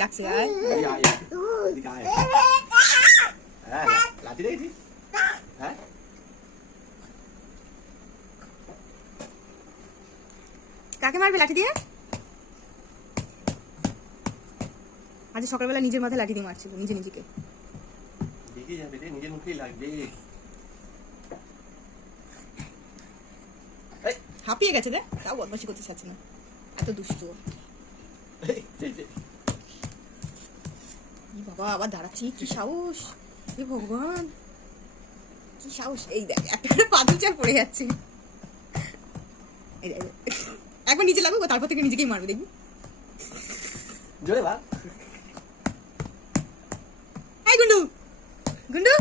ডাকছে আয় লাঠি দেখেছিস? হ্যাঁ কাকে মারবে লাঠি দিয়ে? আজ সকালবেলা নিজের মাথায় লাঠি দিয়ে মারছিল নিজেকে। দেখে যাবে রে, নিজের মুখেই লাগবে। হাঁপিয়ে গেছে রে, তাও বদমাশি করতে চাচ্ছে না, এত দুষ্ট। বাবা আবার দাঁড়াচ্ছি, কি সাহস! এ ভগবান, কি সাহস! এই দেখ একটা করে পাথর চাল পড়ে যাচ্ছে। এই দেখ একবার নিচে লাগুক, তারপর থেকে নিজেকেই মারবে, দেখবি। জোরে বা এই গুন্ডু, গুন্ডু